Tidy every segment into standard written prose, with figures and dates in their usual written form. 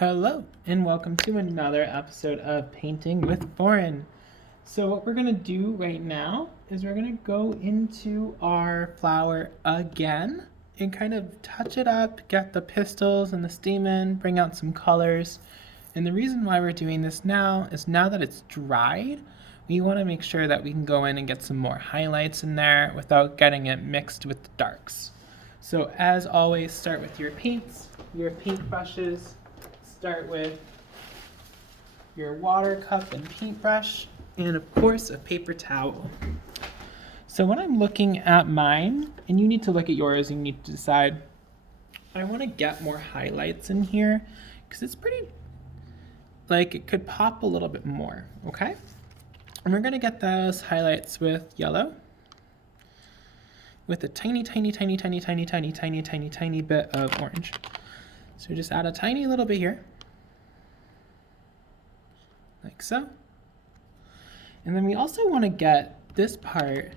Hello, and welcome to another episode of Painting with Foreign. So what we're gonna do right now is we're gonna go into our flower again and kind of touch it up, get the pistils and the stamen, bring out some colors. And the reason why we're doing this now is now that it's dried, we wanna make sure that we can go in and get some more highlights in there without getting it mixed with the darks. So as always, start with your paints, your paintbrushes. Start with your water cup and paintbrush, and of course a paper towel. So when I'm looking at mine, and you need to look at yours, you need to decide, I want to get more highlights in here because it's pretty, like it could pop a little bit more, okay? And we're going to get those highlights with yellow, with a tiny bit of orange. So just add a tiny little bit here, like so. And then we also want to get this part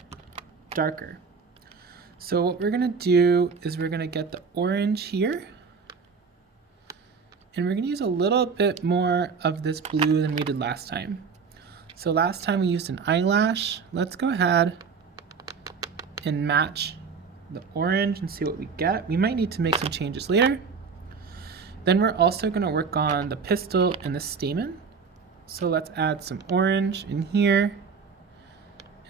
darker. So what we're going to do is we're going to get the orange here, and we're going to use a little bit more of this blue than we did last time. So last time we used an eyelash. Let's go ahead and match the orange and see what we get. We might need to make some changes later. Then we're also going to work on the pistil and the stamen. So let's add some orange in here,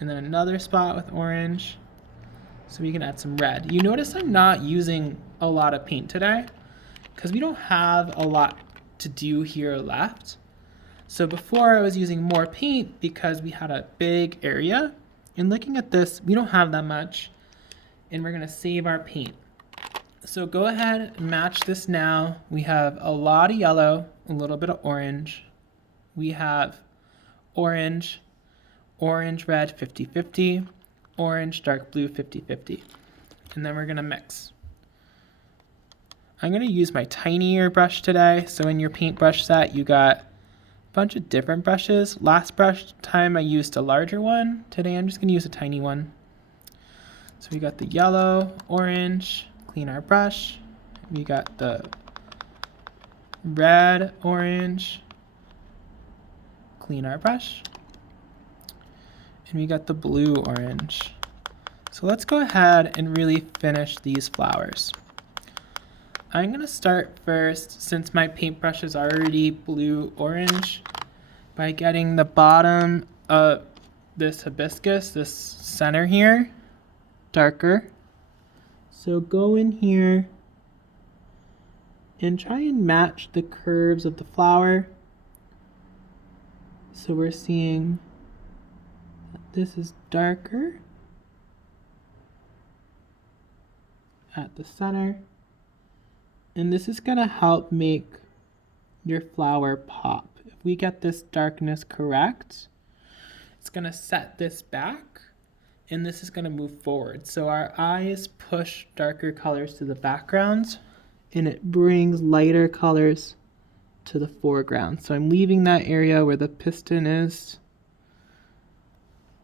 and then another spot with orange, so we can add some red. You notice I'm not using a lot of paint today because we don't have a lot to do here left. So before I was using more paint because we had a big area, and looking at this, we don't have that much, and we're going to save our paint. So go ahead and match this now. We have a lot of yellow, a little bit of orange. We have orange, orange, red, 50-50, orange, dark blue, 50-50. And then we're gonna mix. I'm gonna use my tinier brush today. So in your paintbrush set, you got a bunch of different brushes. Last brush time I used a larger one. Today I'm just gonna use a tiny one. So we got the yellow, orange, clean our brush. We got the red, orange, clean our brush. And we got the blue, orange. So let's go ahead and really finish these flowers. I'm gonna start first, since my paintbrush is already blue, orange, by getting the bottom of this hibiscus, this center here, darker. So go in here and try and match the curves of the flower. So we're seeing that this is darker at the center. And this is going to help make your flower pop. If we get this darkness correct, it's going to set this back. And this is going to move forward. So our eyes push darker colors to the background, and it brings lighter colors to the foreground. So I'm leaving that area where the piston is,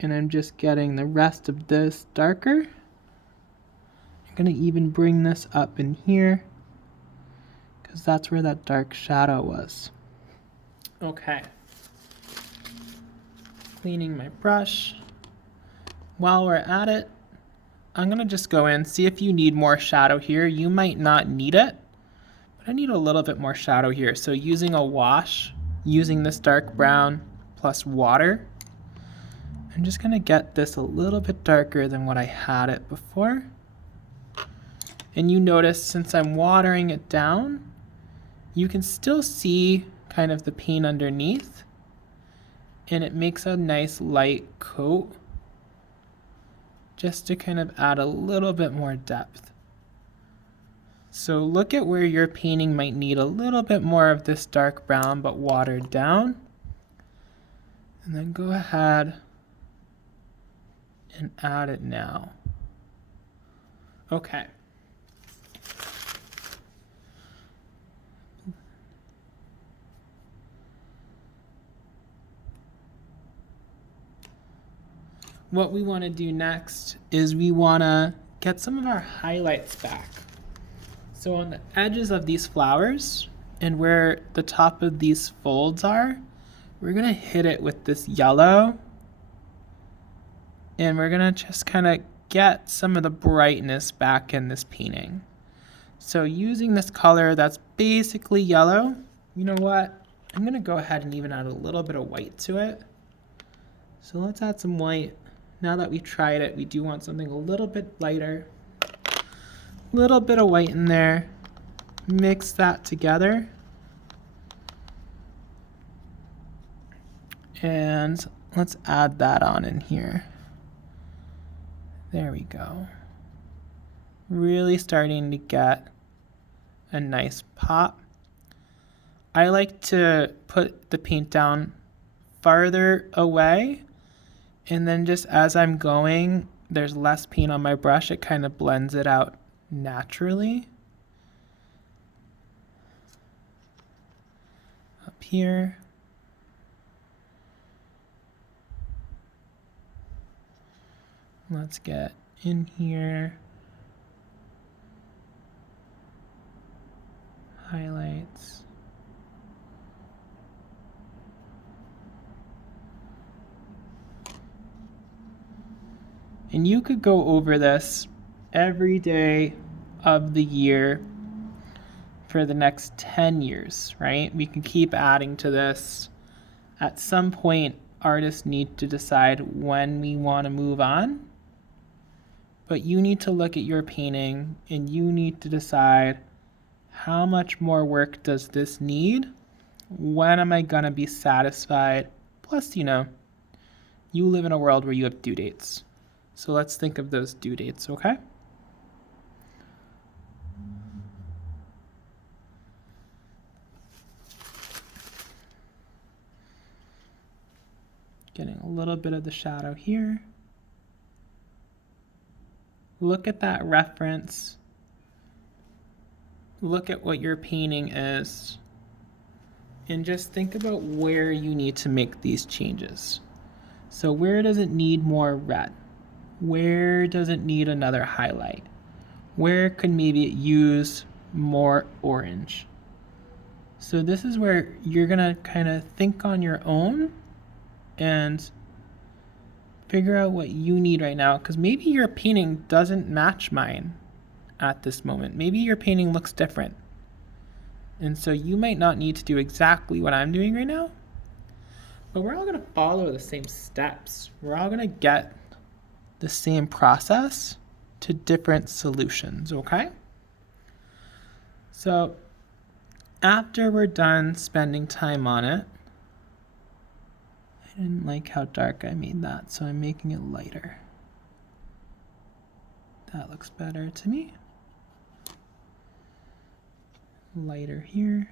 and I'm just getting the rest of this darker. I'm going to even bring this up in here, because that's where that dark shadow was. Okay. Cleaning my brush. While we're at it, I'm gonna just go in, see if you need more shadow here. You might not need it, but I need a little bit more shadow here. So using a wash, using this dark brown plus water, I'm just gonna get this a little bit darker than what I had it before. And you notice since I'm watering it down, you can still see kind of the paint underneath, and it makes a nice light coat, just to kind of add a little bit more depth. So look at where your painting might need a little bit more of this dark brown but watered down. And then go ahead and add it now. Okay. What we want to do next is we want to get some of our highlights back. So on the edges of these flowers, and where the top of these folds are, we're gonna hit it with this yellow, and we're gonna just kind of get some of the brightness back in this painting. So using this color that's basically yellow, you know what? I'm gonna go ahead and even add a little bit of white to it. So let's add some white. Now that we've tried it, we do want something a little bit lighter. A little bit of white in there. Mix that together. And let's add that on in here. There we go. Really starting to get a nice pop. I like to put the paint down farther away, and then just as I'm going, there's less paint on my brush, it kind of blends it out naturally. Up here. Let's get in here. Highlights. And you could go over this every day of the year for the next 10 years, right? We can keep adding to this. At some point, artists need to decide when we want to move on. But you need to look at your painting and you need to decide, how much more work does this need? When am I going to be satisfied? Plus, you live in a world where you have due dates. So let's think of those due dates, okay? Getting a little bit of the shadow here. Look at that reference. Look at what your painting is. And just think about where you need to make these changes. So where does it need more red? Where does it need another highlight? Where could maybe it use more orange? So this is where you're gonna kind of think on your own and figure out what you need right now, because maybe your painting doesn't match mine at this moment. Maybe your painting looks different. And so you might not need to do exactly what I'm doing right now, but we're all gonna follow the same steps. We're all gonna get the same process to different solutions, okay? So after we're done spending time on it, I didn't like how dark I made that, so I'm making it lighter. That looks better to me. Lighter here.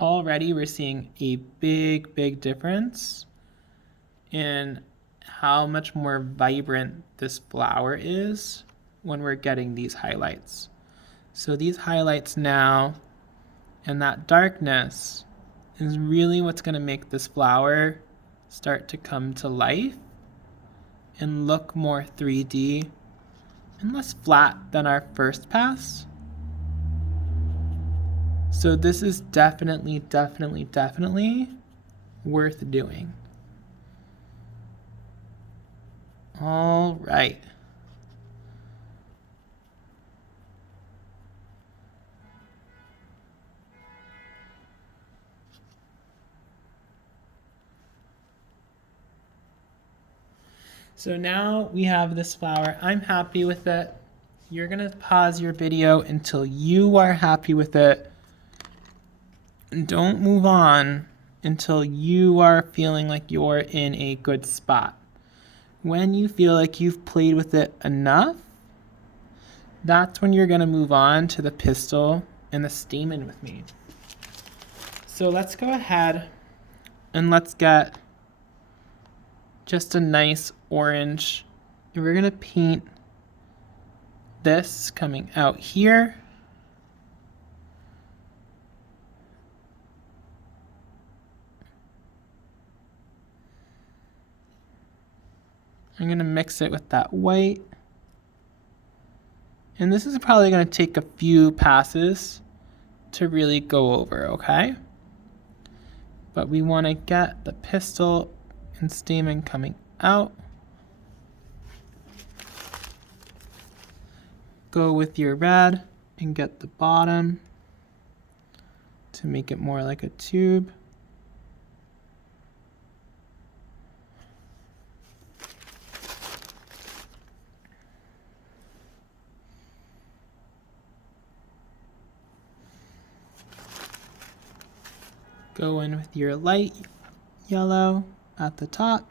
Already we're seeing a big difference in how much more vibrant this flower is when we're getting these highlights. So these highlights now and that darkness is really what's going to make this flower start to come to life and look more 3D and less flat than our first pass. So this is definitely worth doing. All right. So now we have this flower. I'm happy with it. You're gonna pause your video until you are happy with it. Don't move on until you are feeling like you're in a good spot. When you feel like you've played with it enough, that's when you're gonna move on to the pistil and the stamen with me. So let's go ahead and let's get just a nice orange. And we're gonna paint this coming out here. I'm gonna mix it with that white. And this is probably gonna take a few passes to really go over, okay? But we wanna get the pistil and stamen coming out. Go with your red and get the bottom to make it more like a tube. Go in with your light yellow at the top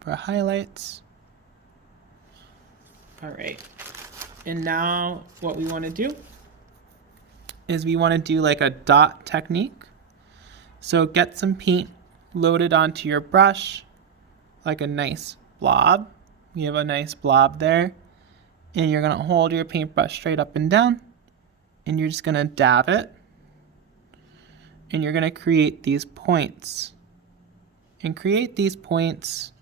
for highlights. All right. And now what we want to do is we want to do like a dot technique. So get some paint loaded onto your brush, like a nice blob. We have a nice blob there. And you're going to hold your paintbrush straight up and down. And you're just going to dab it. And you're going to create these points. And create these points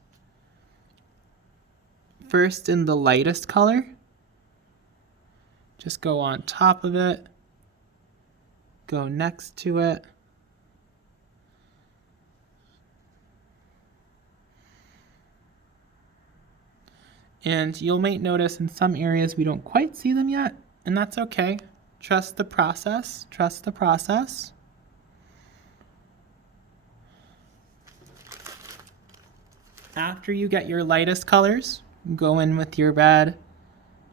first in the lightest color. Just go on top of it. Go next to it. And you might notice in some areas we don't quite see them yet, and that's okay. Trust the process. Trust the process. After you get your lightest colors, go in with your red,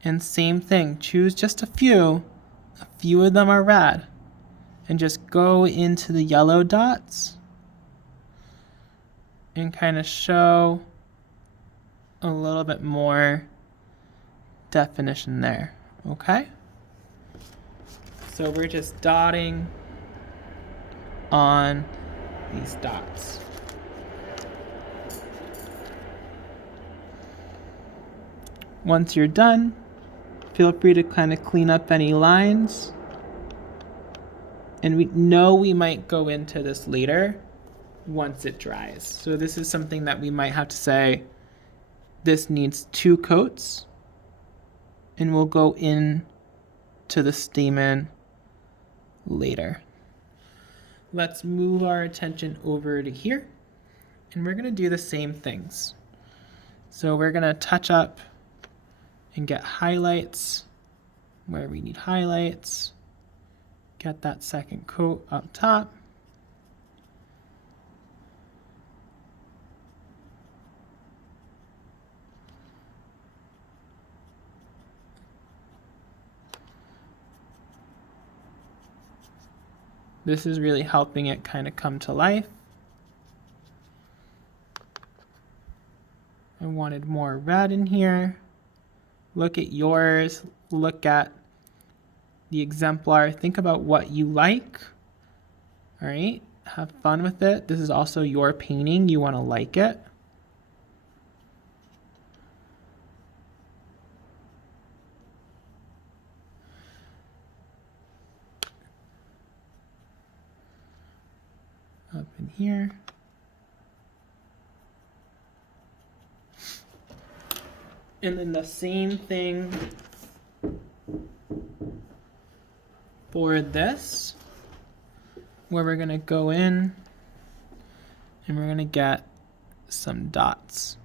and same thing, choose just a few of them are red, and just go into the yellow dots and kind of show a little bit more definition there, okay? So we're just dotting on these dots. Once you're done, feel free to kind of clean up any lines. And we know we might go into this later once it dries. So this is something that we might have to say, this needs 2 coats. And we'll go in to the stamen later. Let's move our attention over to here. And we're gonna do the same things. So we're gonna touch up and get highlights where we need highlights. Get that second coat up top. This is really helping it kind of come to life. I wanted more red in here. Look at yours, look at the exemplar, think about what you like, all right? Have fun with it. This is also your painting, you wanna like it. Up in here. And then the same thing for this, where we're gonna go in and we're gonna get some dots.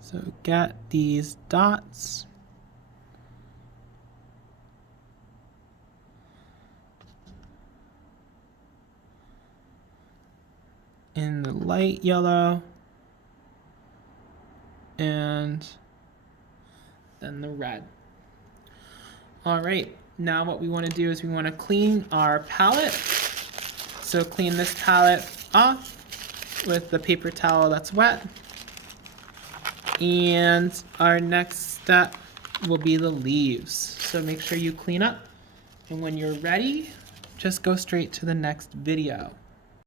So get these dots. In the light yellow. And then the red. All right, now what we want to do is we want to clean our palette. So clean this palette off with the paper towel that's wet. And our next step will be the leaves. So make sure you clean up. And when you're ready, just go straight to the next video.